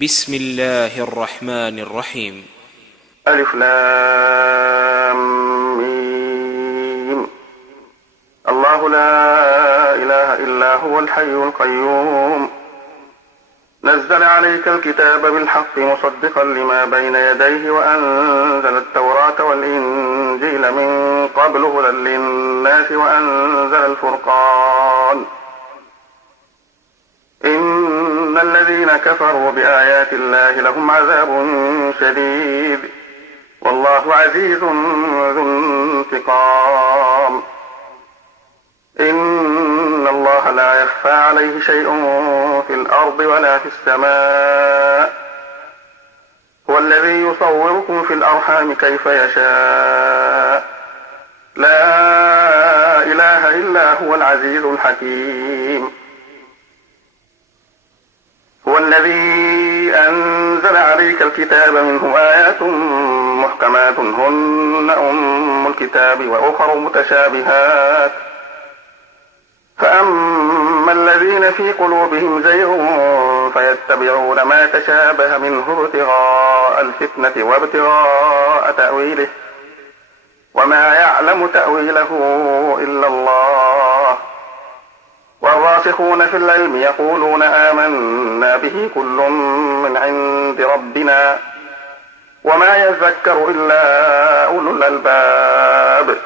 بسم الله الرحمن الرحيم. ألف لام ميم. الله لا إله إلا هو الحي القيوم نزل عليك الكتاب بالحق مصدقا لما بين يديه وأنزل التوراة والإنجيل من قبل هدى للناس وأنزل الفرقان إن الذين كفروا بآيات الله لهم عذاب شديد والله عزيز ذو انتقام. إن الله لا يخفى عليه شيء في الأرض ولا في السماء هو الذي يصوركم في الأرحام كيف يشاء لا إله إلا هو العزيز الحكيم. هو الذي أنزل عليك الكتاب منه آيات محكمات هن أم الكتاب وأخر متشابهات فأما الذين في قلوبهم زيغ فيتبعون ما تشابه منه ابتغاء الفتنة وابتغاء تأويله وما يعلم تأويله إلا الله والراسخون في العلم يقولون آمنا به كل من عند ربنا وما يذكر إلا أولو الألباب.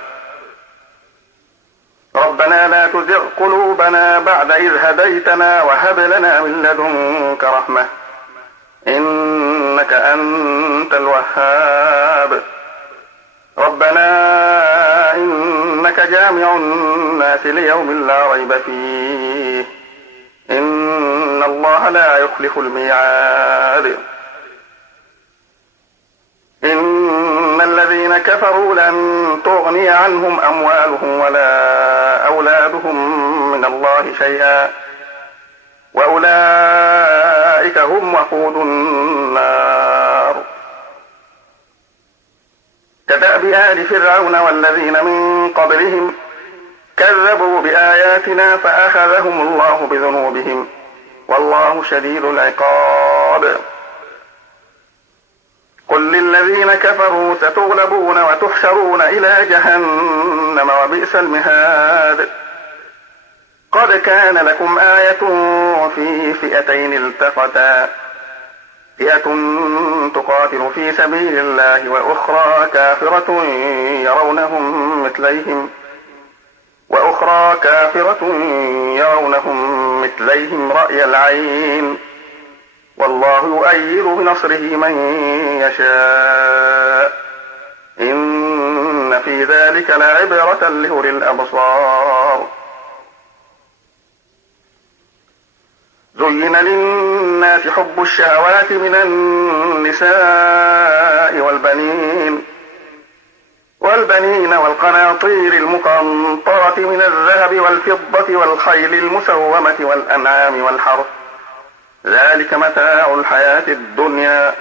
ربنا لا تزغ قلوبنا بعد إذ هديتنا وهب لنا من لدنك رحمة إنك أنت الوهاب. ربنا إنك جامع الناس ليوم لا ريب فيه إن الله لا يخلف الميعاد. إن الذين كفروا لن تغني عنهم أموالهم ولا أولادهم من الله شيئا وأولئك هم وقود النار. كدأب آل فرعون والذين من قبلهم كذبوا بآياتنا فأخذهم الله بذنوبهم والله شديد العقاب. قل للذين كفروا ستغلبون وتحشرون إلى جهنم وبئس المهاد. قد كان لكم آية في فئتين التقتا فئة تقاتل في سبيل الله وأخرى كافرة يرونهم مثليهم رأي العين والله يؤيد بنصره من يشاء إن في ذلك لعبرة لأولي الأبصار. زين للناس حب الشهوات من النساء والبنين والقناطير المقنطرة من الذهب والفضة والخيل المسومة والأنعام والحرث ذلك متاع الحياة الدنيا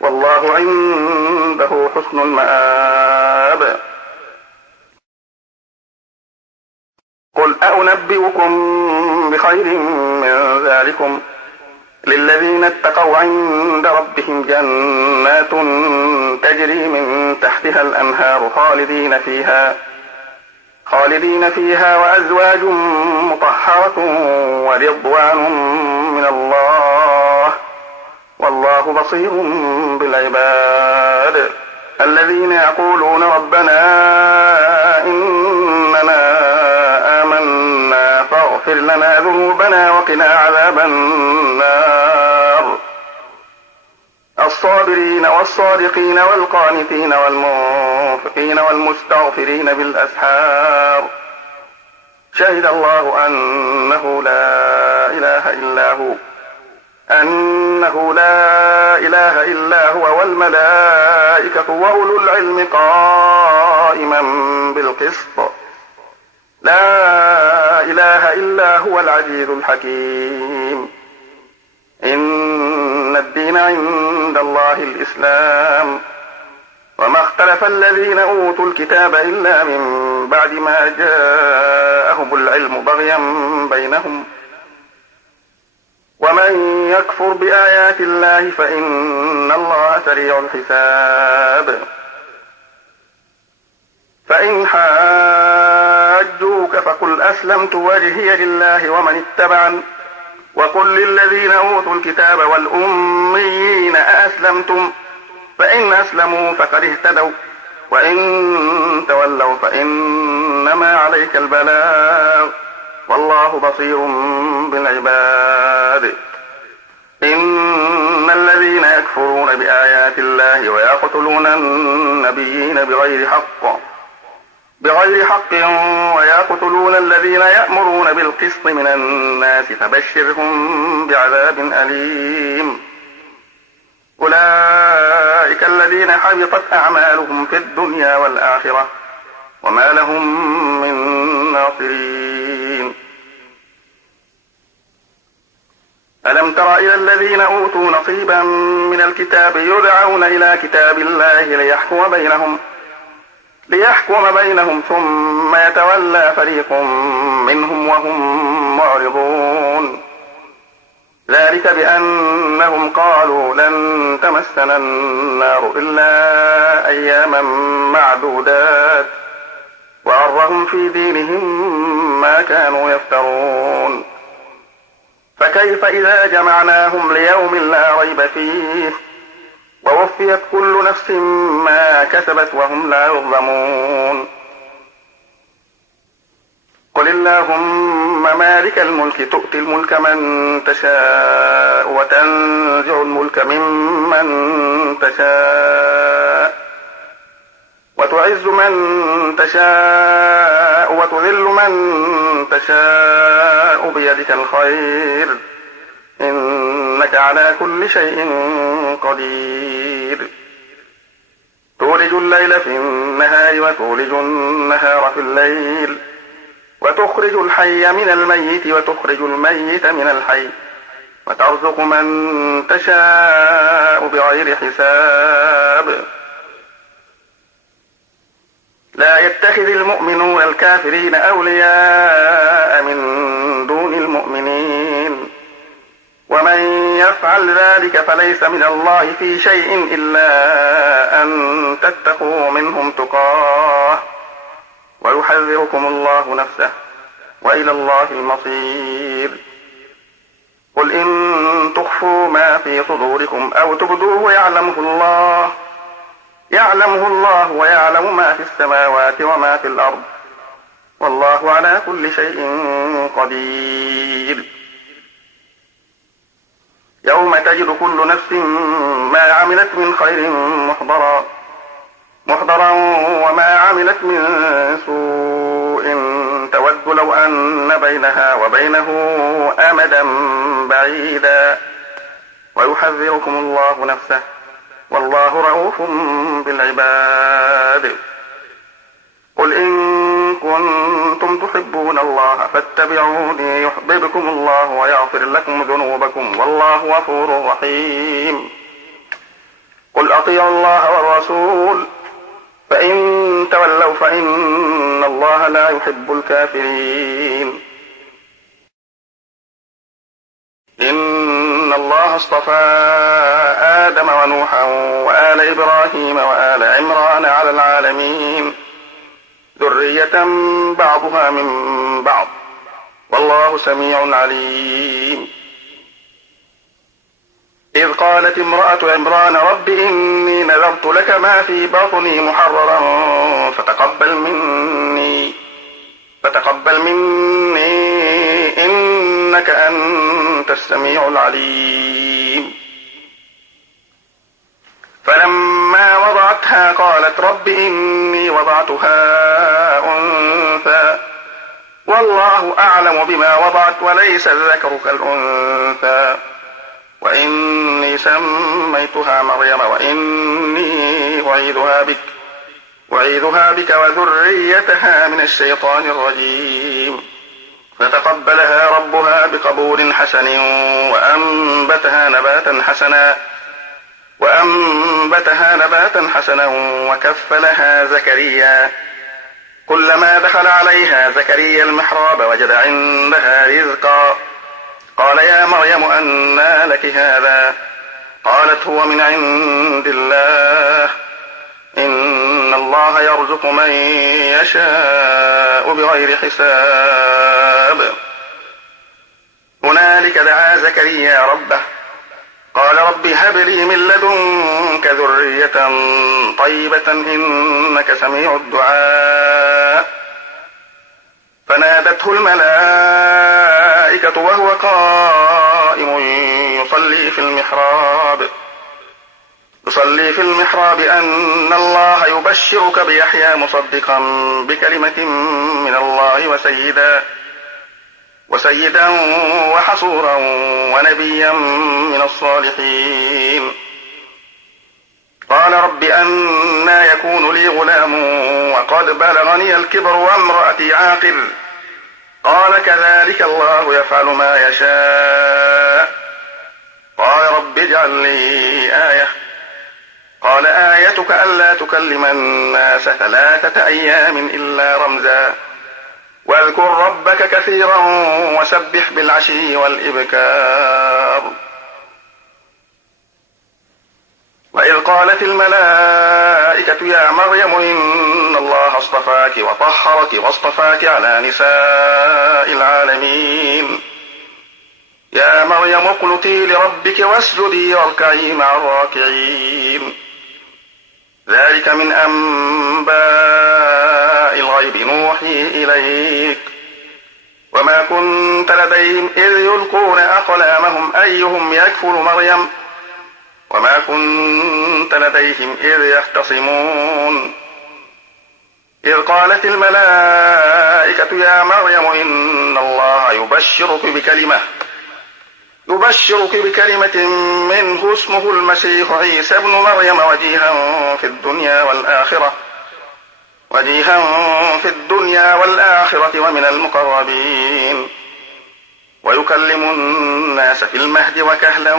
والله عنده حسن المآب. قل أنبئكم بخير من ذلكم للذين اتقوا عند ربهم جنات تجري من تحتها الأنهار خالدين فيها وأزواج مطهرة ورضوان من الله والله بصير بالعباد. الذين يقولون ربنا إننا آمنا فاغفر لنا ذنوبنا وقنا عذاب النار. الصابرين والصادقين والقانتين والمنفقين والمستغفرين بالأسحار. شهد الله أنه لا إله إلا هو والملائكة وأولو العلم قائما بالقسط. لا إله إلا هو العزيز الحكيم. إن الدين عند الله الإسلام وما اختلف الذين أوتوا الكتاب إلا من بعد ما جاءهم العلم بغيا بينهم ومن يكفر بآيات الله فإن الله سريع الحساب. فإن حاجوك فقل أسلمت وجهي لله ومن اتبعن وقل للذين أوتوا الكتاب والأميين أأسلمتم فإن أسلموا فقد اهتدوا وإن تولوا فإنما عليك البلاغ والله بصير بالعباد. إن الذين يكفرون بآيات الله ويقتلون النبيين بغير حق ويقتلون الذين يأمرون بالقسط من الناس فبشرهم بعذاب أليم. أولئك الذين حبطت أعمالهم في الدنيا والآخرة وما لهم من ناصرين. ألم تر إلى الذين أوتوا نصيبا من الكتاب يدعون إلى كتاب الله ليحكم بينهم ثم يتولى فريق منهم وهم معرضون. ذلك بأنهم قالوا لن تمسنا النار إلا أياما معدودات وغرهم في دينهم ما كانوا يفترون. فكيف إذا جمعناهم ليوم لا ريب فيه ووفيت كل نفس ما كسبت وهم لا يظلمون. قل اللهم مالك الملك تؤتي الملك من تشاء وتنزع الملك ممن تشاء وتعز من تشاء وتذل من تشاء بيدك الخير إنك على كل شيء قدير. تولج الليل في النهار وتولج النهار في الليل وتخرج الحي من الميت وتخرج الميت من الحي وترزق من تشاء بغير حساب. لا يتخذ المؤمنون الكافرين أولياء من دون المؤمنين ومن يفعل ذلك فليس من الله في شيء إلا أن تتقوا منهم تقاه ويحذركم الله نفسه وإلى الله المصير. قل إن تخفوا ما في صدوركم أو تبدوه يعلمه الله ويعلم ما في السماوات وما في الأرض والله على كل شيء قدير. يوم تجد كل نفس ما عملت من خير محضرا وما عملت من سوء تود لو أن بينها وبينه أمدا بعيدا ويحذركم الله نفسه والله رؤوف بالعباد. قل إن كنتم تحبون الله فاتبعوني يحببكم الله ويغفر لكم ذنوبكم والله غفور رحيم. قل أطيعوا الله والرسول فإن تولوا فإن الله لا يحب الكافرين. إن الله اصطفى آدم ونوحا وآل إبراهيم وآل عمران على العالمين ذرية بعضها من بعض والله سميع عليم. إذ قالت امرأة عمران رب إني نذرت لك ما في بطني محررا فتقبل مني إنك أنت السميع العليم. فلما وضعتها قالت رب إني وضعتها أنثى والله أعلم بما وضعت وليس الذكر كالأنثى وإني سميتها مريم وإني أعيذها بك وذريتها من الشيطان الرجيم. فتقبلها ربها بقبول حسن وأنبتها نباتا حسنا وكفلها زكريا. كلما دخل عليها زكريا المحراب وجد عندها رزقا قال يا مريم أنى لك هذا؟ قالت هو من عند الله، إن الله يرزق من يشاء بغير حساب. هنالك دعا زكريا ربه قال رب هب لي من لدنك ذرية طيبة إنك سميع الدعاء. فنادته الملائكة وهو قائم يصلي في المحراب أن الله يبشرك بيحيى مصدقا بكلمة من الله وسيدا وحصورا ونبيا من الصالحين. قال رب أنى يكون لي غلام وقد بلغني الكبر وامرأتي عاقر؟ قال كذلك الله يفعل ما يشاء. قال رب اجعل لي آية. قال آيتك ألا تكلم الناس 3 أيام إلا رمزا واذكر ربك كثيرا وسبح بالعشي والإبكار. وإذ قالت الملائكة يا مريم إن الله اصطفاك وطهرك واصطفاك على نساء العالمين. يا مريم اقنتي لربك واسجدي واركعي مع الراكعين. ذلك من أنباء الغيب نوحي إليك وما كنت لديهم إذ يلقون أقلامهم أيهم يكفل مريم وما كنت لديهم إذ يختصمون. إذ قالت الملائكة يا مريم إن الله يبشرك بكلمة منه اسمه المسيح عيسى ابن مريم وجيها في الدنيا والآخرة ومن المقربين ويكلم الناس في المهد وكهلا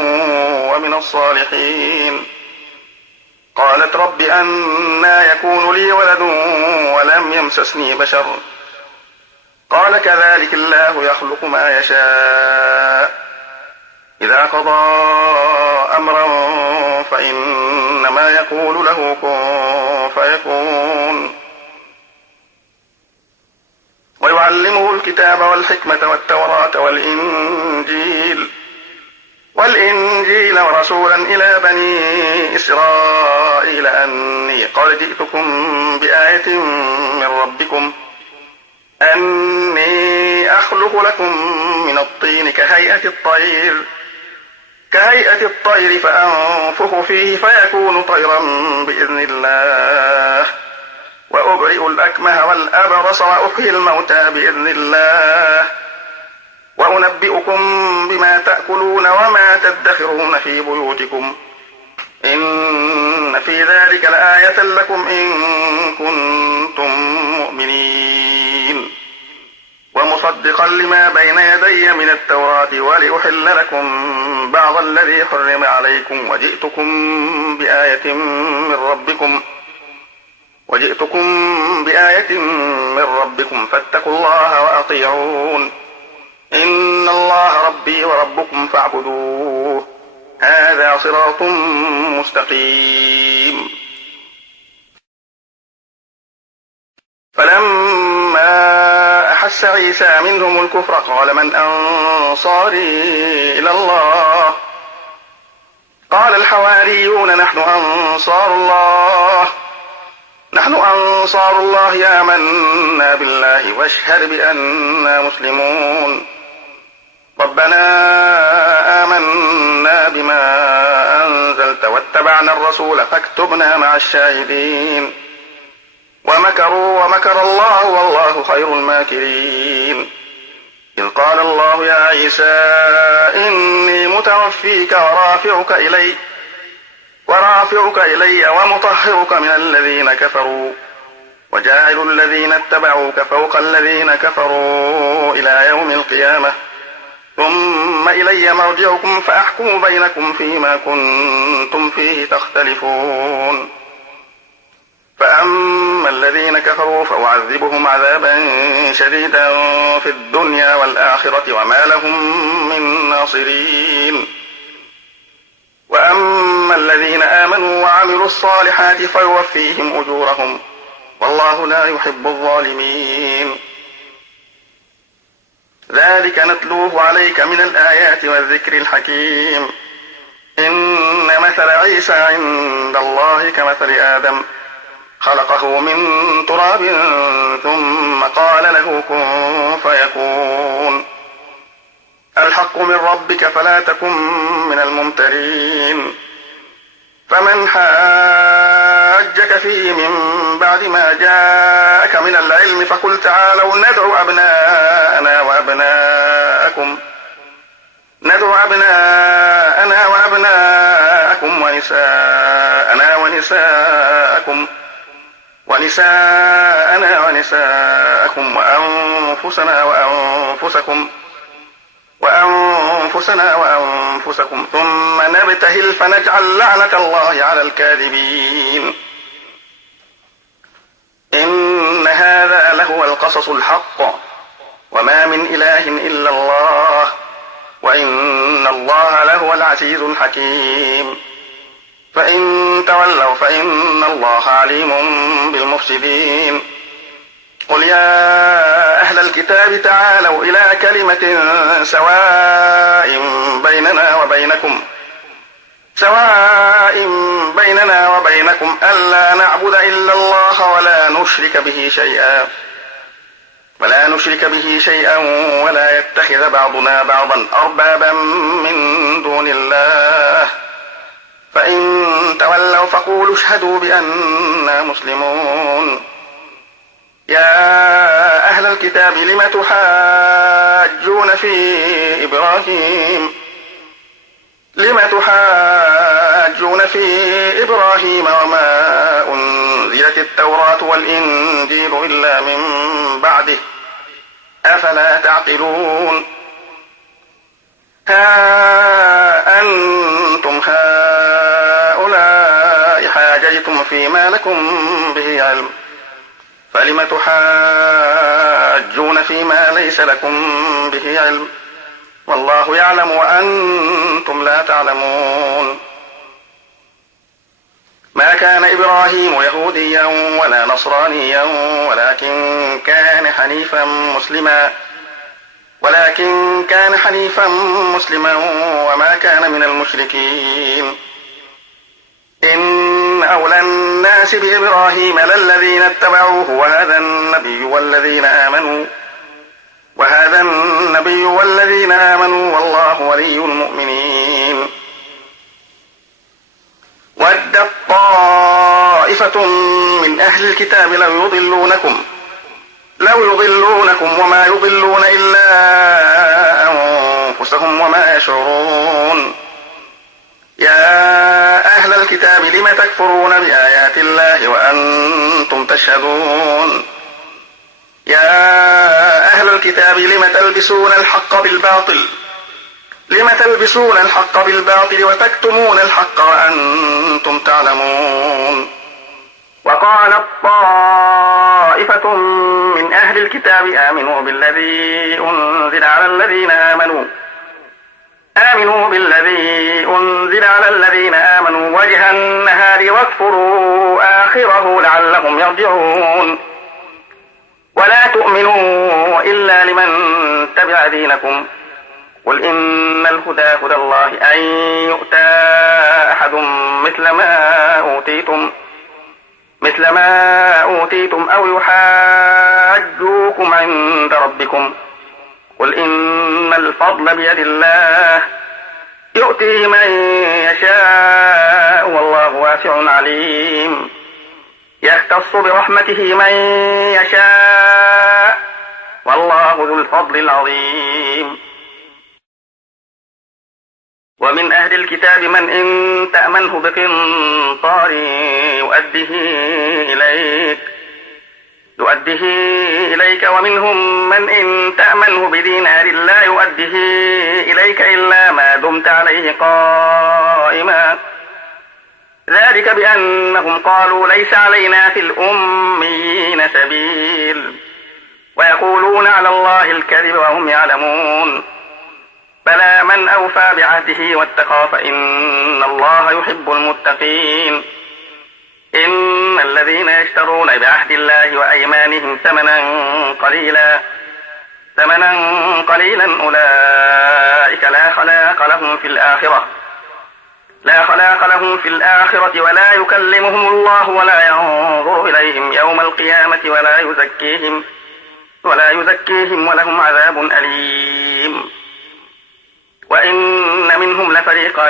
ومن الصالحين. قالت رب أنى يكون لي ولد ولم يمسسني بشر؟ قال كذلك الله يخلق ما يشاء إذا قضى أمرا فإنما يقول له كن فيكون. ويعلمه الكتاب والحكمة والتوراة والإنجيل ورسولا إلى بني إسرائيل أني قد جئتكم بآية من ربكم أني أخلق لكم من الطين كهيئة الطير فأنفخ فيه فيكون طيرا بإذن الله وأبرئ الأكمه والأبرص وأحيي الموتى بإذن الله وأنبئكم بما تأكلون وما تدخرون في بيوتكم إن في ذلك لآية لكم إن كنتم مؤمنين. ومصدقا لما بين يدي من التوراة ولأحل لكم بعض الذي حرم عليكم وجئتكم بآية من ربكم فاتقوا الله وأطيعون إن الله ربي وربكم فاعبدوه هذا صراط مستقيم. فلما أحس عيسى منهم الكفر قال من أنصاري إلى الله؟ قال الحواريون نحن أنصار الله آمنا بالله واشهد بأننا مسلمون. ربنا آمنا بما أنزلت واتبعنا الرسول فاكتبنا مع الشاهدين. ومكروا ومكر الله والله خير الماكرين. إذ قال الله يا عيسى إني متوفيك ورافعك إلي ومطهرك من الذين كفروا وجاعل الذين اتبعوك فوق الذين كفروا إلى يوم القيامة ثم إلي مرجعكم فأحكم بينكم فيما كنتم فيه تختلفون. فأما الذين كفروا فأعذبهم عذابا شديدا في الدنيا والآخرة وما لهم من ناصرين. وأما الذين آمنوا وعملوا الصالحات فيوفيهم أجورهم والله لا يحب الظالمين. ذلك نتلوه عليك من الآيات والذكر الحكيم. إن مثل عيسى عند الله كمثل آدم خلقه من تراب ثم قال له كن فيكون. الحق من ربك فلا تكن من الممترين. فمن حاجك فيه من بعد ما جاءك من العلم فقل تعالوا ندعو أبناءنا وأبناءكم ونساءنا ونساءكم وأنفسنا وأنفسكم ثم نبتهل فنجعل لعنة الله على الكاذبين. إن هذا لهو القصص الحق وما من إله إلا الله وإن الله لهو العزيز الحكيم. فإن تولوا فإن الله عليم بالمفسدين. قل يا أهل الكتاب تعالوا إلى كلمة سواء بيننا وبينكم ألا نعبد إلا الله ولا نشرك به شيئا ولا يتخذ بعضنا بعضا أربابا من دون الله. فإن تولوا فقولوا اشهدوا بأننا مسلمون. يا أهل الكتاب لم تحاجون في إبراهيم وما أنزلت التوراة والإنجيل إلا من بعده أفلا تعقلون. ها أنتم هؤلاء حاججتم فيما لكم به علم فلم تحاجون فيما ليس لكم به علم والله يعلم وأنتم لا تعلمون. ما كان إبراهيم يهوديا ولا نصرانيا ولكن كان حنيفا مسلما وما كان من المشركين. إن أولى الناس بإبراهيم للذين اتبعوه وهذا النبي والذين آمنوا والله ولي المؤمنين. ودت طائفة من أهل الكتاب لو يضلونكم وما يضلون إلا أنفسهم وما يشعرون. يا أهل الكتاب لم تكفرون بآيات الله وأنتم تشهدون. يا أهل الكتاب لم تلبسون الحق بالباطل وتكتمون الحق وأنتم تعلمون. وقالت طائفة من أهل الكتاب آمنوا بالذي أنزل على الذين آمنوا وجه النهار واكفروا آخره لعلهم يرجعون. ولا تؤمنوا إلا لمن تبع دينكم قل إن الهدى هدى الله أن يؤتى أحد مثل ما أوتيتم أو يحاجوكم عند ربكم قل إن الفضل بيد الله يؤتيه من يشاء والله واسع عليم. يختص برحمته من يشاء والله ذو الفضل العظيم. ومن أهل الكتاب من إن تأمنه بقنطار يؤديه إليك ومنهم من إن تأمنه بدينار لا يؤديه إليك إلا ما دمت عليه قائما ذلك بأنهم قالوا ليس علينا في الأميين سبيل ويقولون على الله الكذب وهم يعلمون. بلى من أوفى بعهده واتقى فإن الله يحب المتقين. إن الذين يشترون بعهد الله وأيمانهم ثمنا قليلا أولئك لا خلاق لهم في الآخرة ولا يكلمهم الله ولا ينظر إليهم يوم القيامة ولا يزكيهم ولهم عذاب أليم. وإن منهم لفريقا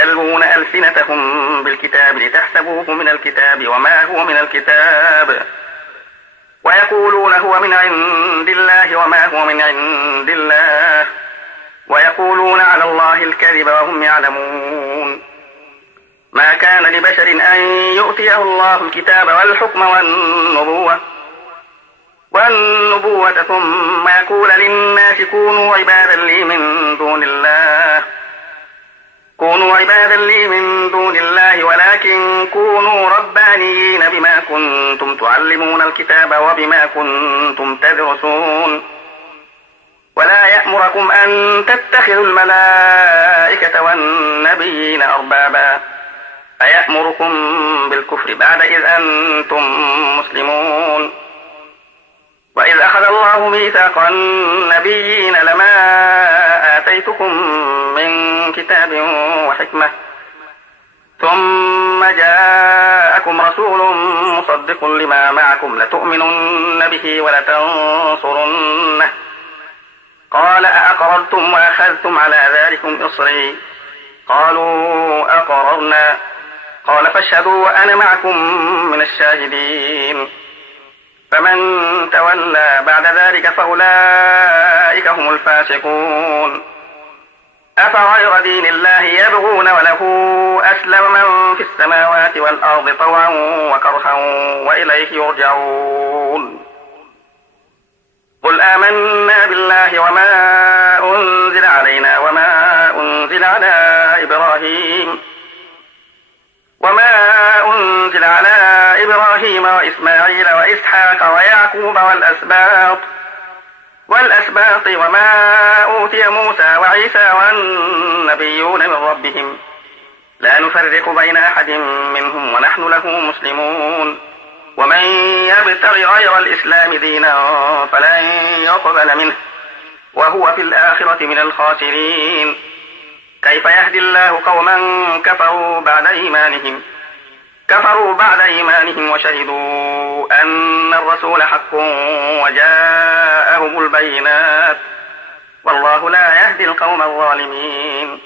يلوون ألسنتهم بالكتاب لتحسبوه من الكتاب وما هو من الكتاب ويقولون هو من عند الله وما هو من عند الله ويقولون على الله الكذب وهم يعلمون. ما كان لبشر أن يؤتيه الله الكتاب والحكم والنبوة ثم يقول للناس كونوا عبادا لي من دون الله ولكن كونوا ربانيين بما كنتم تعلمون الكتاب وبما كنتم تدرسون. ولا يأمركم أن تتخذوا الملائكة والنبيين أربابا أيأمركم بالكفر بعد إذ أنتم مسلمون. وإذ أخذ الله ميثاق النبيين لما آتيتكم من كتاب وحكمة ثم جاءكم رسول مصدق لما معكم لتؤمنن به ولتنصرنه قال أأقررتم وأخذتم على ذلكم إصري قالوا أقررنا قال فاشهدوا وأنا معكم من الشاهدين. فمن تولى بعد ذلك فأولئك هم الفاسقون. أفغير دين الله يبغون وله أسلم من في السماوات والأرض طوعا وكرها وإليه يرجعون. قل آمنا بالله وما أنزل علينا وما أنزل على إبراهيم وإسماعيل وإسحاق ويعقوب والأسباط وما أوتي موسى وعيسى والنبيون من ربهم لا نفرق بين أحد منهم ونحن له مسلمون. ومن يبتغ غير الإسلام دينا فلن يقبل منه وهو في الآخرة من الخاسرين. كيف يهدي الله قوما كفروا بعد إيمانهم وشهدوا أن الرسول حق وجاءهم البينات والله لا يهدي القوم الظالمين.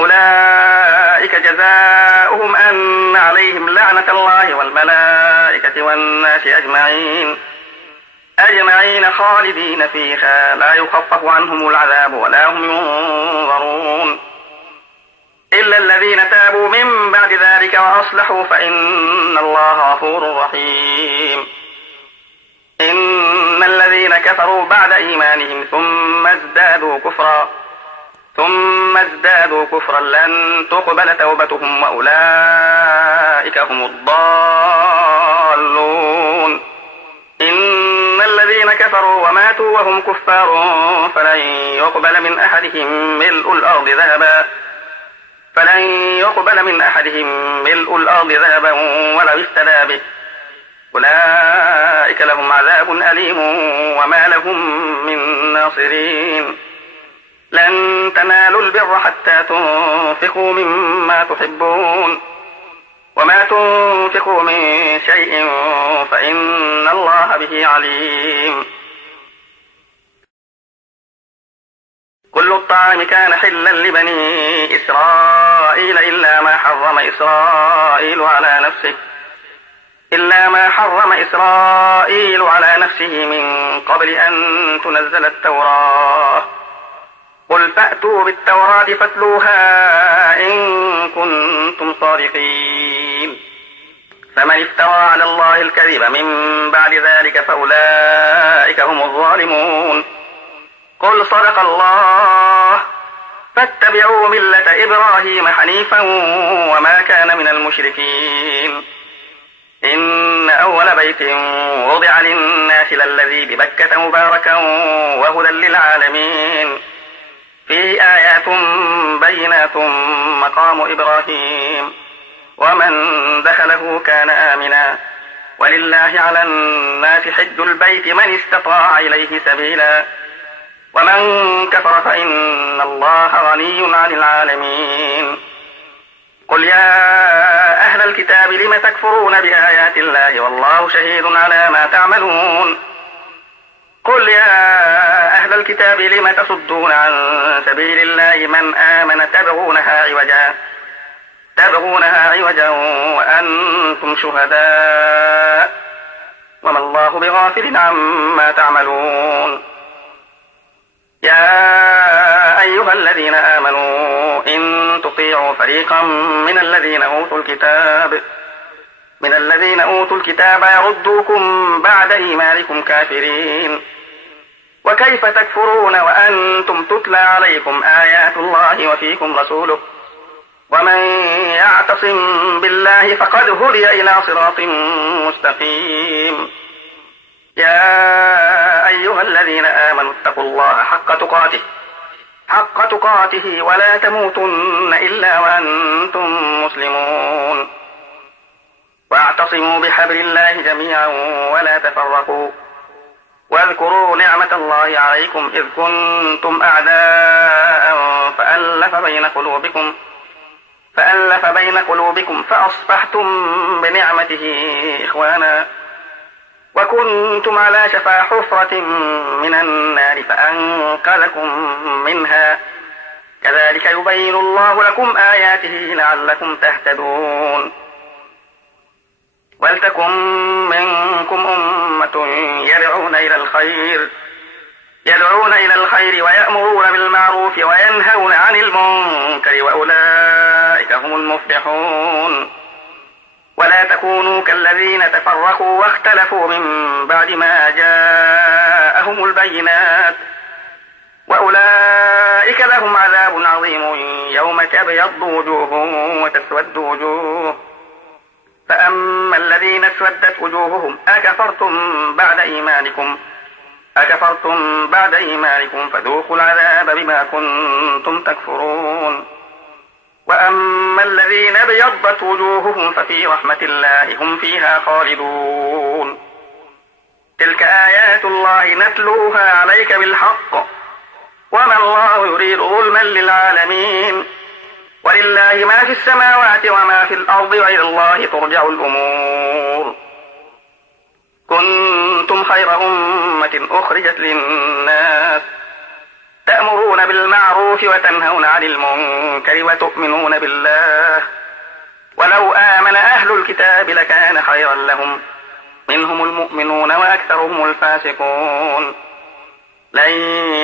أولئك جزاؤهم أن عليهم لعنة الله والملائكة والناس أجمعين خالدين فيها لا يخفف عنهم العذاب ولا هم ينظرون إلا الذين تابوا من بعد ذلك وأصلحوا فإن الله غفور رحيم. إن الذين كفروا بعد إيمانهم ثم ازدادوا كفرا لن تقبل توبتهم وأولئك هم الضالون. إن الذين كفروا وماتوا وهم كفار فلن يقبل من أحدهم ملء الأرض ذهبا ولو افتدى به أولئك لهم عذاب أليم وما لهم من ناصرين. لن تنالوا البر حتى تنفقوا مما تحبون وما تنفقوا من شيء فإن الله به عليم. كل الطعام كان حلا لبني إسرائيل إلا ما حرم إسرائيل على نفسه من قبل أن تنزل التوراة. قل فأتوا بالتوراة فاتلوها إن كنتم صادقين. فمن افترى على الله الكذب من بعد ذلك فأولئك هم الظالمون. قل صدق الله فاتبعوا ملة إبراهيم حنيفا وما كان من المشركين. إن أول بيت وضع للناس للذي ببكة مباركا وهدى للعالمين فيه آيات بينات مقام إبراهيم ومن دخله كان آمنا ولله على الناس حج البيت من استطاع إليه سبيلا ومن كفر فإن الله غني عن العالمين. قل يا أهل الكتاب لم تكفرون بآيات الله والله شهيد على ما تعملون. قل يا أهل الكتاب لم تصدون عن سبيل الله من آمن تبغونها عوجا وأنتم شهداء وما الله بغافل عما تعملون. يا أيها الذين آمنوا إن تطيعوا فريقا من الذين أوتوا الكتاب يردوكم بعد إيمانكم كافرين. وكيف تكفرون وأنتم تتلى عليكم آيات الله وفيكم رسوله ومن يعتصم بالله فقد هدي إلى صراط مستقيم. يا أيها الذين آمنوا اتقوا الله حق تقاته ولا تموتن إلا وأنتم مسلمون. واعتصموا بحبل الله جميعا ولا تفرقوا واذكروا نعمة الله عليكم إذ كنتم أعداء فألف بين قلوبكم فأصبحتم بنعمته إخوانا وكنتم على شفا حفرة من النار فأنقذكم منها كذلك يبين الله لكم آياته لعلكم تهتدون. ولتكن منكم أمة يدعون إلى الخير ويأمرون بالمعروف وينهون عن المنكر وأولئك هم المفلحون. ولا تكونوا كالذين تفرقوا واختلفوا من بعد ما جاءهم البينات وأولئك لهم عذاب عظيم يوم تبيض وجوه وتسود وجوه. فأما الذين اسودت وجوههم أكفرتم بعد إيمانكم فذوقوا العذاب بما كنتم تكفرون. وأما الذين ابيضت وجوههم ففي رحمة الله هم فيها خالدون. تلك آيات الله نتلوها عليك بالحق وما الله يريد ظلما للعالمين. ولله ما في السماوات وما في الأرض وإلى الله ترجع الأمور. كنتم خير أمة أخرجت للناس تأمرون بالمعروف وتنهون عن المنكر وتؤمنون بالله ولو آمن أهل الكتاب لكان خيرا لهم منهم المؤمنون وأكثرهم الفاسقون. لن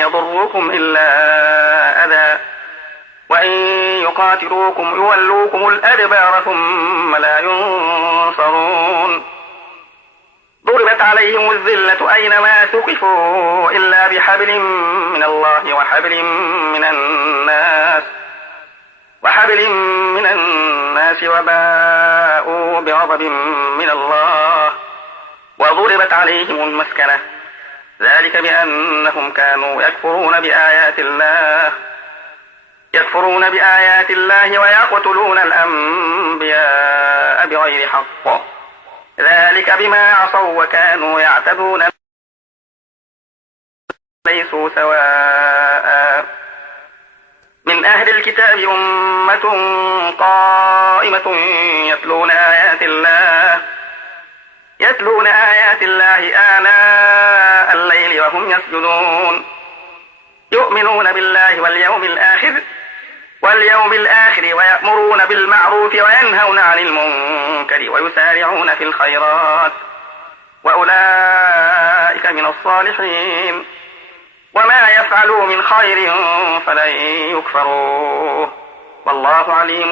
يضركم إلا أذى وإن يقاتلوكم يولوكم الأدبار ثم لا ينصرون. ضربت عليهم الذلة أينما ثقفوا إلا بحبل من الله وحبل من الناس وباءوا بغضب من الله وضربت عليهم المسكنة ذلك بأنهم كانوا يكفرون بآيات الله ويقتلون الأنبياء بغير حق ذلك بما عصوا وكانوا يعتدون ليسوا سواء. من أهل الكتاب أمة قائمة يتلون آيات الله آناء الليل وهم يسجدون يؤمنون بالله واليوم الآخر ويأمرون بالمعروف وينهون عن المنكر ويسارعون في الخيرات وأولئك من الصالحين. وما يفعلوا من خير فلن يكفروه والله عليم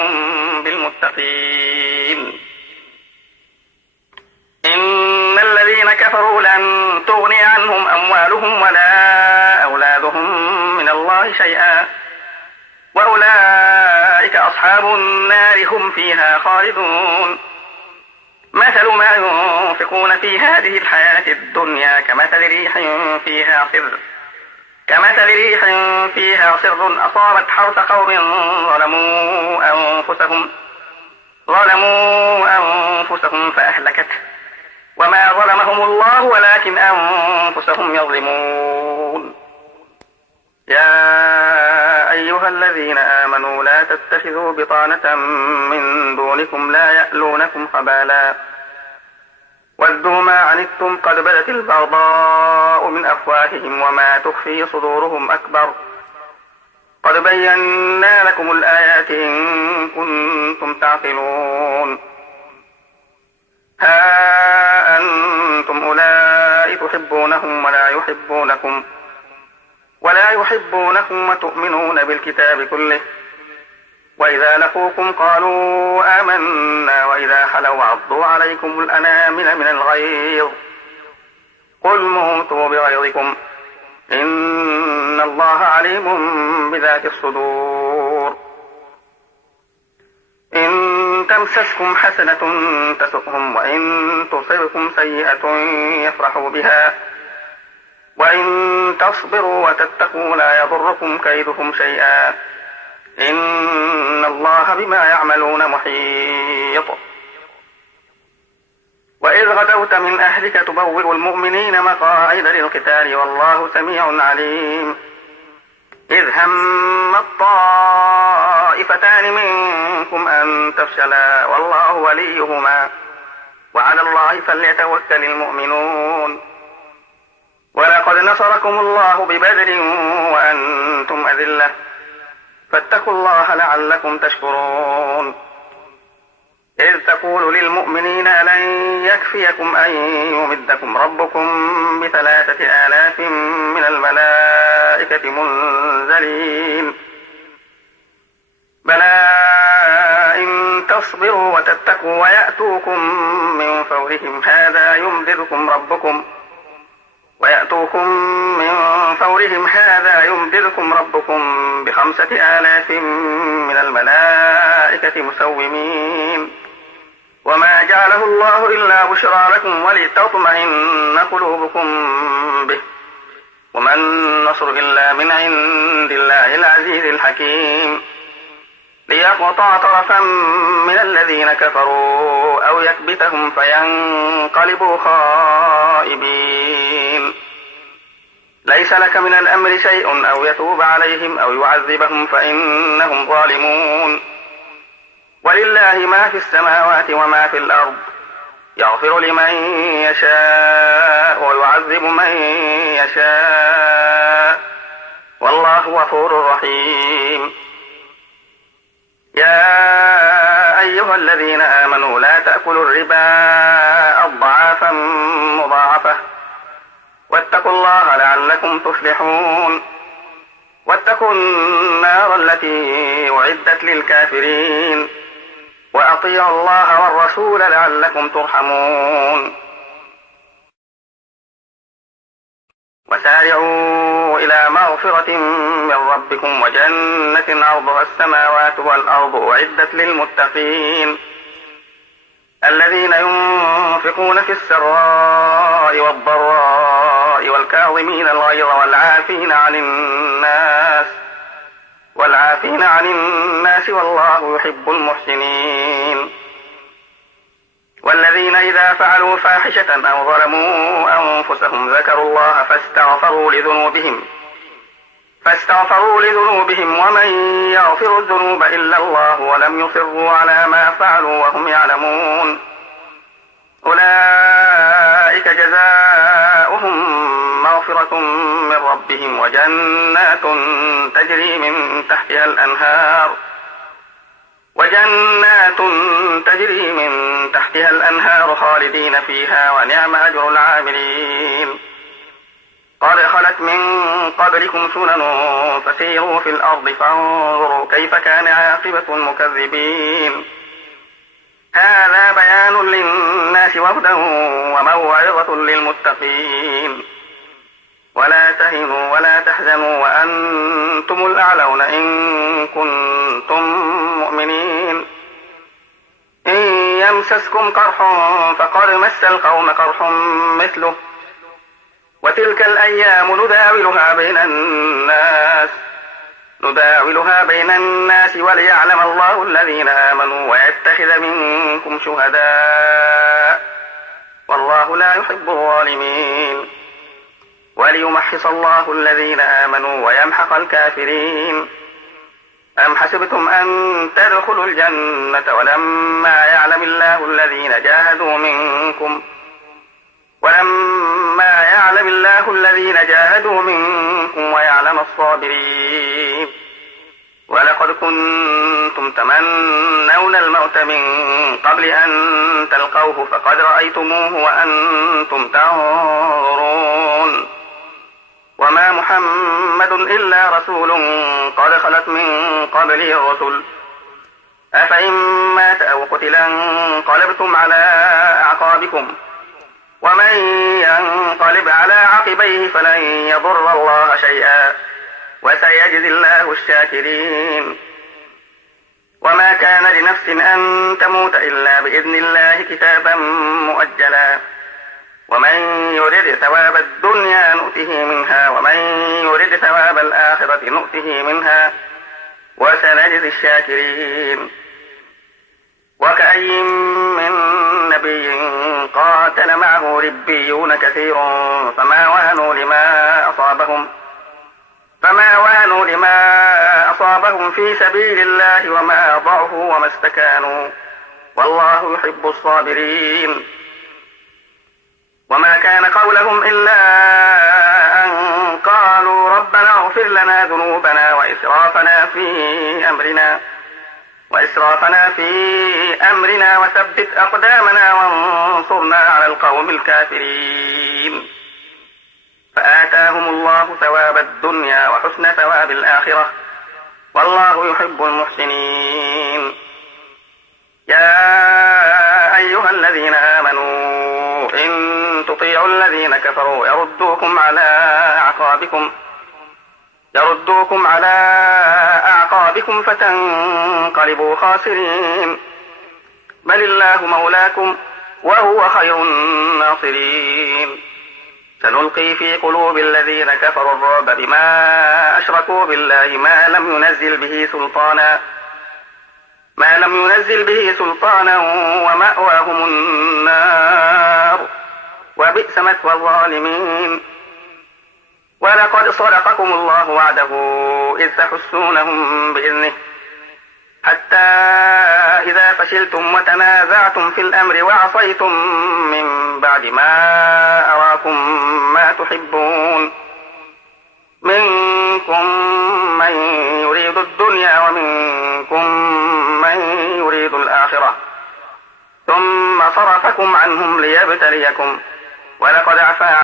بالمتقين. إن الذين كفروا لن تغني عنهم أموالهم ولا أولادهم من الله شيئا وأولئك أصحاب النار هم فيها خالدون. مثل ما ينفقون في هذه الحياة الدنيا كمثل ريح فيها صر أصابت حرث قوم ظلموا أنفسهم فأهلكته، وما ظلمهم الله ولكن أنفسهم يظلمون. يا أيها الذين آمنوا لا تتخذوا بطانة من دونكم لا يألونكم خبالا ودوا ما عنتم قد بدت البغضاء من أفواههم وما تخفي صدورهم أكبر قد بينا لكم الآيات إن كنتم تعقلون. ها أنتم أولئك تحبونهم ولا يحبونكم وتؤمنون بالكتاب كله، وإذا لقوكم قالوا آمنا وإذا خلوا عضوا عليكم الأنامل من الغيظ قل موتوا بغيظكم إن الله عليم بذات الصدور. إن تمسسكم حسنة تسؤهم وإن تصبكم سيئة يفرحوا بها وإن تصبروا وتتقوا لا يضركم كيدهم شيئا إن الله بما يعملون محيط. وإذ غدوت من أهلك تبوئ المؤمنين مقاعد للقتال والله سميع عليم. إذ هم الطائفتان منكم أن تفشلا والله وليهما وعلى الله فليتوكل المؤمنون. ولقد نصركم الله ببدر وأنتم أذلة فاتقوا الله لعلكم تشكرون. إذ تقول للمؤمنين لن يكفيكم أن يمدكم ربكم ب3,000 من الملائكة منزلين بلى إن تصبروا وتتقوا ويأتوكم من فورهم هذا يمددكم ربكم ب5,000 من الملائكة مسومين وما جعله الله إلا بشرى لكم ولتطمئن قلوبكم به وما النصر إلا من عند الله العزيز الحكيم. ليقطع طرفا من الذين كفروا أو يكبتهم فينقلبوا خائبين. ليس لك من الأمر شيء أو يتوب عليهم أو يعذبهم فإنهم ظالمون. ولله ما في السماوات وما في الأرض يغفر لمن يشاء ويعذب من يشاء والله غفور رحيم. يا أيها الذين آمنوا لا تأكلوا الربا أضعافا مضاعفة واتقوا الله لعلكم تفلحون. واتقوا النار التي أعدت للكافرين وأطيعوا الله والرسول لعلكم ترحمون. وسارعوا إلى مغفرة من ربكم وجنة عرضها السماوات والأرض أعدت للمتقين الذين ينفقون في السراء والضراء والكاظمين الغيظ والعافين عن الناس والله يحب المحسنين. والذين إذا فعلوا فاحشة أو ظلموا أنفسهم ذكروا الله فاستغفروا لذنوبهم ومن يغفر الذنوب إلا الله ولم يصروا على ما فعلوا وهم يعلمون أولئك جزاؤهم مغفرة من ربهم وجنات تجري من تحتها الأنهار خالدين فيها ونعم أجر العاملين. قد خلت من قبلكم سنن فسيروا في الأرض فانظروا كيف كان عاقبة المكذبين. هذا بيان للناس وهدى وموعظة للمتقين. ولا تهنوا ولا تحزنوا وأنتم الأعلون إن كنتم مؤمنين. إن يمسسكم قرح فقد مس القوم قرح مثله وتلك الأيام نداولها بين الناس وليعلم الله الذين آمنوا ويتخذ منكم شهداء والله لا يحب الظالمين. وليمحص الله الذين آمنوا ويمحق الكافرين. أم حسبتم أن تدخلوا الجنة ولما يعلم الله الذين جاهدوا منكم ويعلم الصابرين. ولقد كنتم تمنون الموت من قبل أن تلقوه فقد رأيتموه وأنتم تنظرون. وما محمد إلا رسول قد خلت من قبله الرسل أفإن مات أو قتلا انقلبتم على أعقابكم ومن ينقلب على عقبيه فلن يضر الله شيئا وسيجزي الله الشاكرين. وما كان لنفس أن تموت إلا بإذن الله كتابا مؤجلا ومن يرد ثواب الدنيا نؤته منها ومن يرد ثواب الآخرة نؤته منها وسنجزي الشاكرين. وكأي من نبي قاتل معه ربيون كثير فما وهنوا لما أصابهم في سبيل الله وما ضعفوا وما استكانوا والله يحب الصابرين. وما كان قولهم إلا أن قالوا ربنا اغفر لنا ذنوبنا وإسرافنا في أمرنا وثبت أقدامنا وانصرنا على القوم الكافرين. فآتاهم الله ثواب الدنيا وحسن ثواب الآخرة والله يحب المحسنين. يا أيها الذين آمنوا إن تطيعوا الذين كفروا يردوكم على أعقابكم فتنقلبوا خاسرين. بل الله مولاكم وهو خير الناصرين. سنلقي في قلوب الذين كفروا الرعب بما أشركوا بالله ما لم ينزل به سلطانا ومأواهم النار وبئس مثوى الظالمين. ولقد صدقكم الله وعده إذ تحسونهم بإذنه حتى إذا فشلتم وتنازعتم في الأمر وعصيتم من بعد ما أراكم ما تحبون منكم من يريد الدنيا ومنكم من يريد الآخرة ثم صرفكم عنهم ليبتليكم ولقد عفا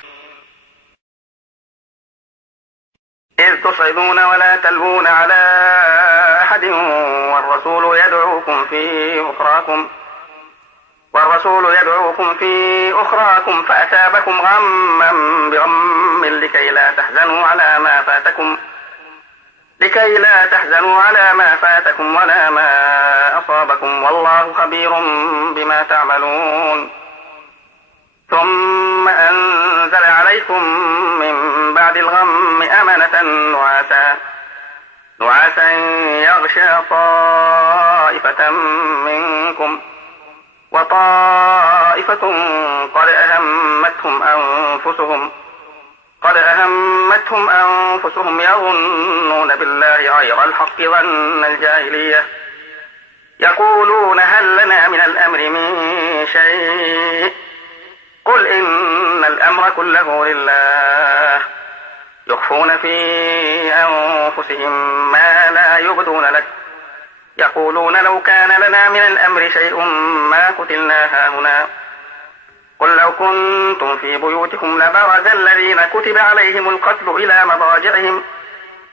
إذ تصعدون ولا تلوون على أحد والرسول يدعوكم في أخراكم فأثابكم غما بغم لكي لا تحزنوا على ما فاتكم ولا ما أصابكم والله خبير بما تعملون. ثم أنزل عليكم من بعد الغم أمنة نعاسا يغشى طائفة منكم وطائفة قد أهمتهم أنفسهم يظنون بالله غير الحق ظن الجاهلية يقولون هل لنا من الأمر من شيء قل إن الأمر كله لله يخفون في أنفسهم ما لا يبدون لك يقولون لو كان لنا من الأمر شيء ما قتلنا هاهنا قل لو كنتم في بيوتكم لبرز الذين كتب عليهم القتل إلى مضاجعهم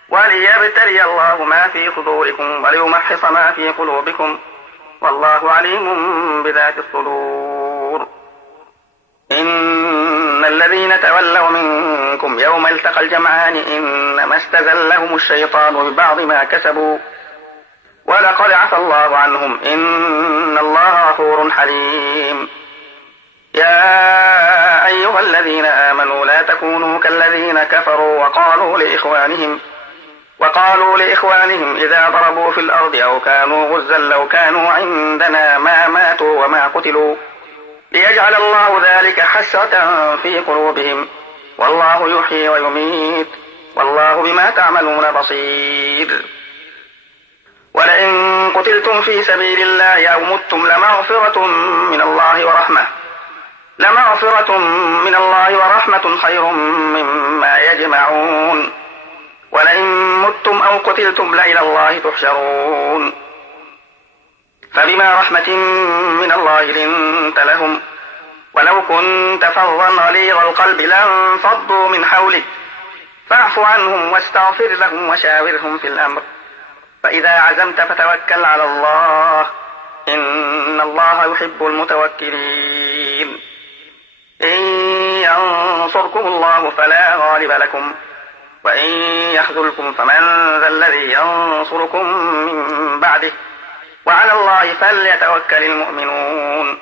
وليبتلي الله ما في صدوركم وليمحص ما في قلوبكم والله عليم بذات الصدور. إن الذين تولوا منكم يوم التقى الجمعان إنما استزلهم الشيطان ببعض ما كسبوا ولقد عفى الله عنهم إن الله غفور حليم. يا أيها الذين آمنوا لا تكونوا كالذين كفروا وقالوا لإخوانهم إذا ضربوا في الأرض أو كانوا غزا لو كانوا عندنا ما ماتوا وما قتلوا ليجعل الله ذلك حسرة في قلوبهم والله يحيي ويميت والله بما تعملون بصير. ولئن قتلتم في سبيل الله أو متم لمغفرة من الله ورحمة خير مما يجمعون. ولئن متم أو قتلتم لإلى الله تحشرون. فبما رحمة من الله لنت لهم ولو كنت فظا غليظ القلب لانفضوا من حولك فاعف عنهم واستغفر لهم وشاورهم في الأمر فإذا عزمت فتوكل على الله إن الله يحب المتوكلين. إن ينصركم الله فلا غالب لكم وإن يخذلكم فمن ذا الذي ينصركم من بعده وعلى الله فليتوكل المؤمنون.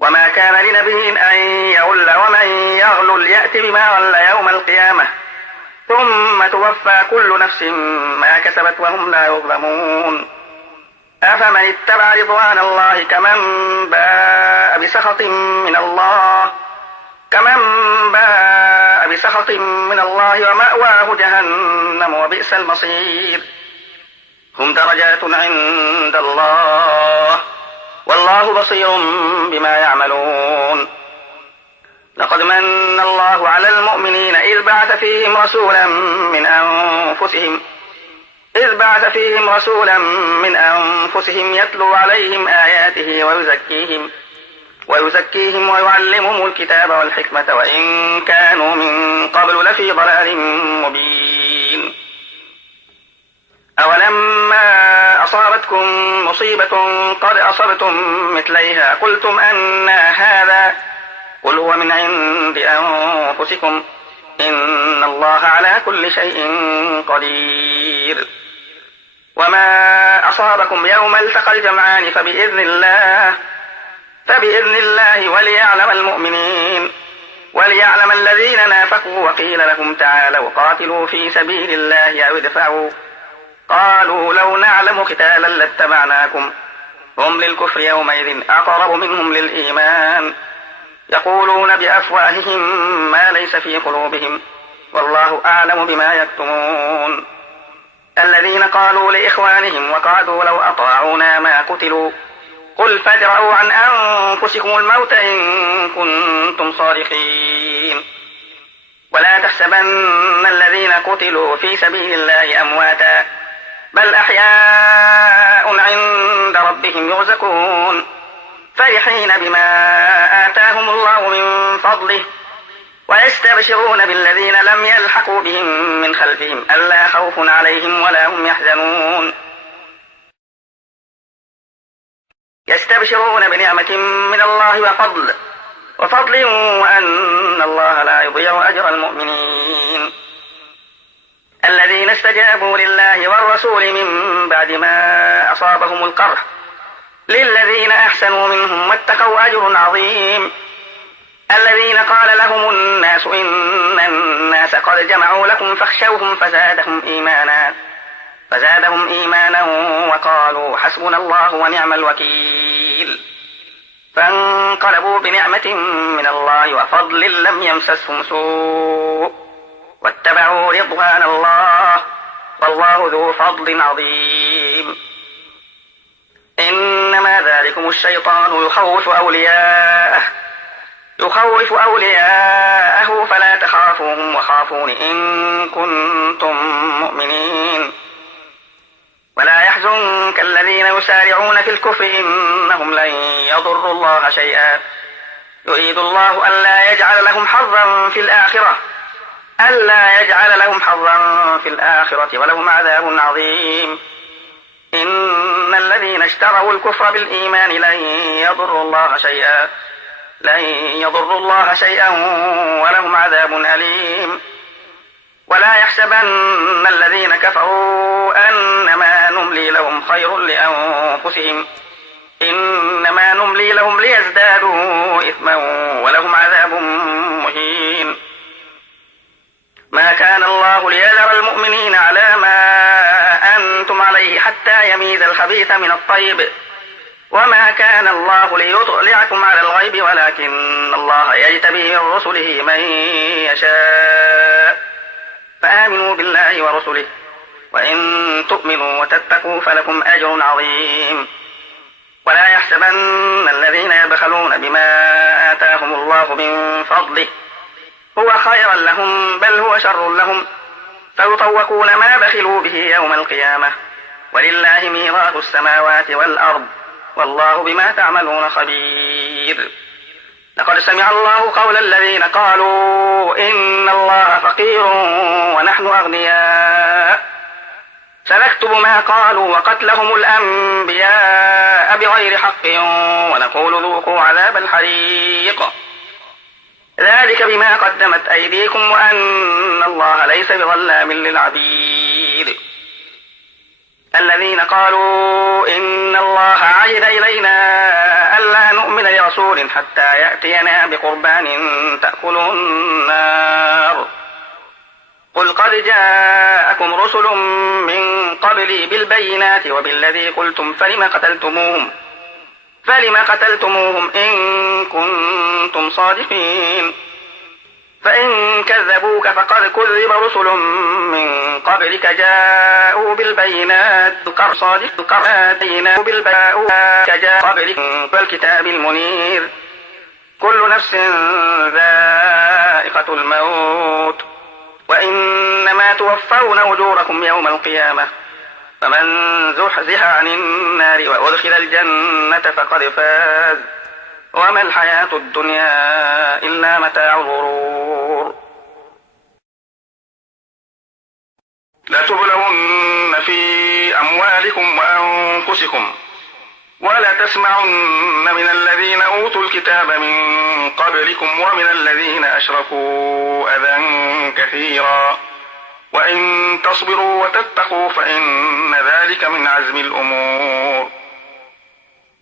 وما كان لنبي أن يغل ومن يغلل يأت بما غل يوم القيامة ثم توفى كل نفس ما كسبت وهم لا يظلمون. أفمن اتبع رضوان الله كمن باء بسخط من الله ومأواه جهنم وبئس المصير. هم درجات عند الله والله بصير بما يعملون. لقد من الله على المؤمنين إذ بعث فيهم رسولا من أنفسهم يتلو عليهم آياته ويزكيهم ويعلمهم الكتاب والحكمة وإن كانوا من قبل لفي ضلال مبين. أولما أصابتكم مصيبة قد أصبتم مثليها قلتم أنى هذا قل هو من عند أنفسكم إن الله على كل شيء قدير. وما أصابكم يوم التقى الجمعان فبإذن الله وليعلم المؤمنين وليعلم الذين نافقوا وقيل لهم تعالوا قاتلوا في سبيل الله أو ادفعوا قالوا لو نعلم قتالا لاتبعناكم هم للكفر يومئذ أقرب منهم للإيمان يقولون بأفواههم ما ليس في قلوبهم والله أعلم بما يكتمون. الذين قالوا لإخوانهم وقعدوا لو أطاعونا ما قتلوا قل فادرءوا عن أنفسكم الموت إن كنتم صادقين. ولا تحسبن الذين قتلوا في سبيل الله أمواتا بل أحياء عند ربهم يرزقون فرحين بما آتاهم الله من فضله ويستبشرون بالذين لم يلحقوا بهم من خلفهم ألا خوف عليهم ولا هم يحزنون يستبشرون بنعمة من الله وفضل وأن الله لا يضيع أجر المؤمنين. الذين استجابوا لله والرسول من بعد ما أصابهم القرح للذين أحسنوا منهم واتقوا أجر عظيم. الذين قال لهم الناس إن الناس قد جمعوا لكم فاخشوهم فزادهم إيمانا وقالوا حسبنا الله ونعم الوكيل. فانقلبوا بنعمة من الله وفضل لم يمسسهم سوء واتبعوا رضوان الله والله ذو فضل عظيم. إنما ذلكم الشيطان يخوف أولياءه فلا تخافوهم وخافون إن كنتم مؤمنين. ولا يحزنك الذين يسارعون في الكفر إنهم لن يضروا الله شيئا يريد الله ألا يجعل لهم حظا في الآخرة ولهم عذاب عظيم. إن الذين اشتروا الكفر بالإيمان لن يضروا الله شيئا لن يضروا الله شيئا ولهم عذاب أليم. ولا يحسبن الذين كفروا أنما نملي لهم خير لأنفسهم، إنما نملي لهم ليزدادوا إثما ولهم عذاب مهين. ما كان الله ليذر المؤمنين على ما أنتم عليه حتى يميز الخبيث من الطيب، وما كان الله ليطلعكم على الغيب ولكن الله يجتبي من رسله من يشاء. فآمنوا بالله ورسله، وإن تؤمنوا وتتقوا فلكم أجر عظيم. ولا يحسبن الذين يبخلون بما آتاهم الله من فضله هو خيرا لهم بل هو شر لهم، سيطوقون ما بخلوا به يوم القيامة، ولله ميراث السماوات والأرض والله بما تعملون خبير. لقد سمع الله قول الذين قالوا إن الله فقير ونحن أغنياء، سنكتب ما قالوا وقتلهم الأنبياء بغير حق ونقول ذوقوا عذاب الحريق، ذلك بما قدمت أيديكم وأن الله ليس بظلام للعبيد. الذين قالوا إن الله عهد إلينا ألا نؤمن لرسول حتى يأتينا بقربان تأكله النار، قل قد جاءكم رسل من قبلي بالبينات وبالذي قلتم فلم قتلتموهم إن كنتم صادقين. فإن كذبوك فقد كذب رسل من قبلك جاءوا بالبينات والكتاب المنير، كل نفس ذائقة الموت وإنما توفون أجوركم يوم القيامة، فمن زحزح عن النار وأدخل الجنة فقد فاز، وما الحياة الدنيا إلا متاع الغرور. لتبلغن في أموالكم وأنفسكم ولا تسمعن من الذين أوتوا الكتاب من قبلكم ومن الذين أشركوا أذى كثيرا، وإن تصبروا وتتقوا فإن ذلك من عزم الأمور.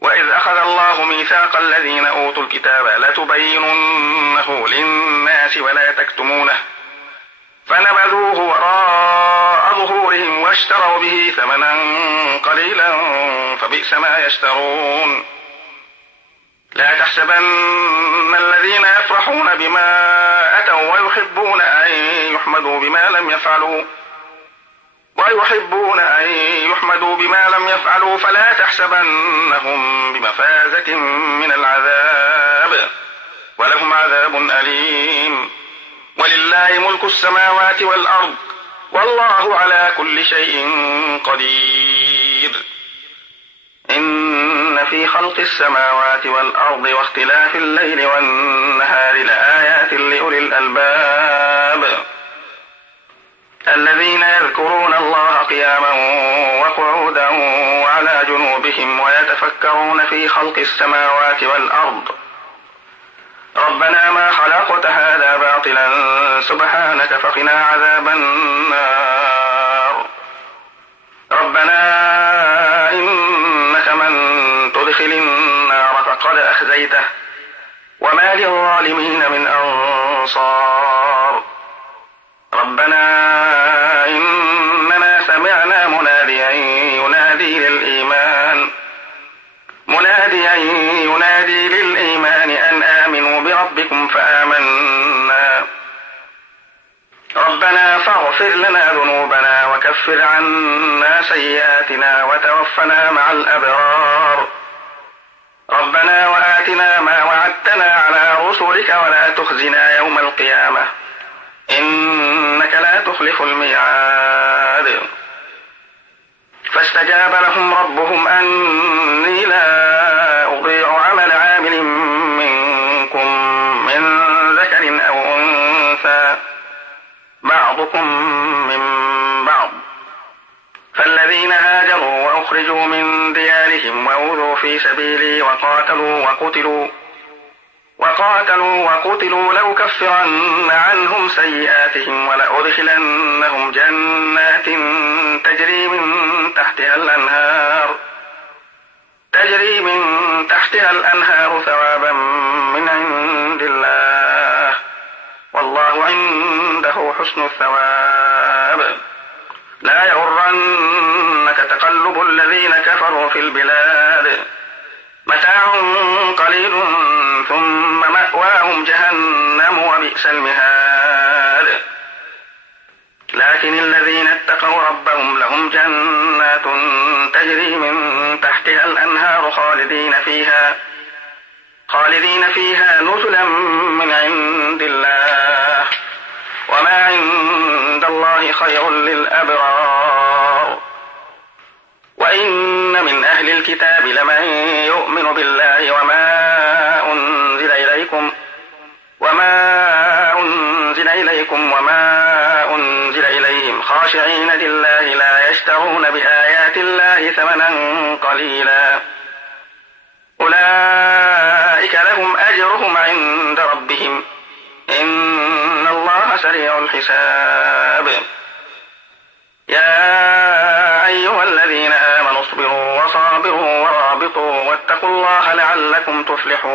وإذ أخذ الله ميثاق الذين أوتوا الكتاب لتبيننه للناس ولا تكتمونه، فنبذوه وراء ظهورهم واشتروا به ثمنا قليلا فبئس ما يشترون. لا تحسبن الذين يفرحون بما أتوا ويحبون أن يحمدوا بما لم يفعلوا فلا تحسبنهم بمفازة من العذاب ولهم عذاب أليم. ولله ملك السماوات والأرض والله على كل شيء قدير. إن في خلق السماوات والأرض واختلاف الليل والنهار لآيات لأولي الألباب الذين يذكرون الله قياما وقعودا وعلى جنوبهم ويتفكرون في خلق السماوات والأرض ربنا ما خلقت هذا باطلا سبحانك فقنا عذاب النار. ربنا إنك من تدخل النار فقد أخزيته وما للظالمين من أنصار. ربنا إننا سمعنا مناديا ينادي للإيمان أن آمنوا بربكم فآمنا. ربنا فاغفر لنا ذنوبنا وكفر عنا سيئاتنا وتوفنا مع الأبرار. ربنا وآتنا ما وعدتنا على رسلك ولا تخزنا يوم القيامة إنك لا تخلف الميعاد. فاستجاب لهم ربهم أني لا أضيع عمل عامل منكم من ذكر أو أنثى بعضكم من بعض، فالذين هاجروا وأخرجوا من ديارهم وأوذوا في سبيلي وقاتلوا وقاتلوا وقتلوا لأكفرن عنهم سيئاتهم ولأدخلنهم جنات تجري من تحتها الأنهار ثوابا من عند الله والله عنده حسن الثواب. لا يغرنك تقلب الذين كفروا في البلاد متاع قليل ثم مأواهم جهنم وبئس المهاد. لكن الذين اتقوا ربهم لهم جنات تجري من تحتها الأنهار خالدين فيها نزلا من عند الله وما عند الله خير للأبرار. وإن من أهل الكتاب لمن يؤمن بالله وما أنزل إليكم وما أنزل إليهم خاشعين لله لا يشترون بآيات الله ثمنا قليلا أولئك لهم أجرهم عند ربهم إن الله سريع الحساب. يا أيها الذين آمنوا اصبروا وصابروا ورابطوا واتقوا الله لعلكم تفلحون.